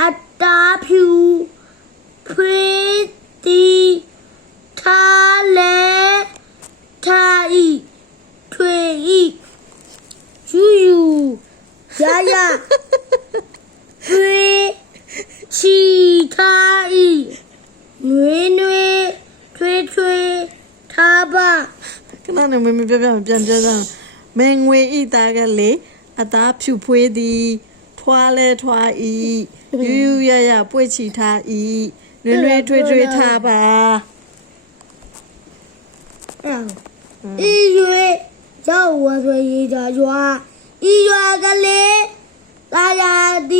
အတားဖြူဖွေးတီထားလဲထားဤထွေဤယူယူရရဖွေးချီထားဤနွေနွေထွေထွေထားပါ ခဏနေမမပြပြန်စမ်းမငွေဤသားကလေအသားဖြူဖွေးသည်ထွားလဲထွားဤယူယူရရပွေ့ချီထားဤနွေနွေထွေထွေထားပါ ဤရွေရောက်ဝဆွေရကြရွာဤရွာကလေးသာယာတီ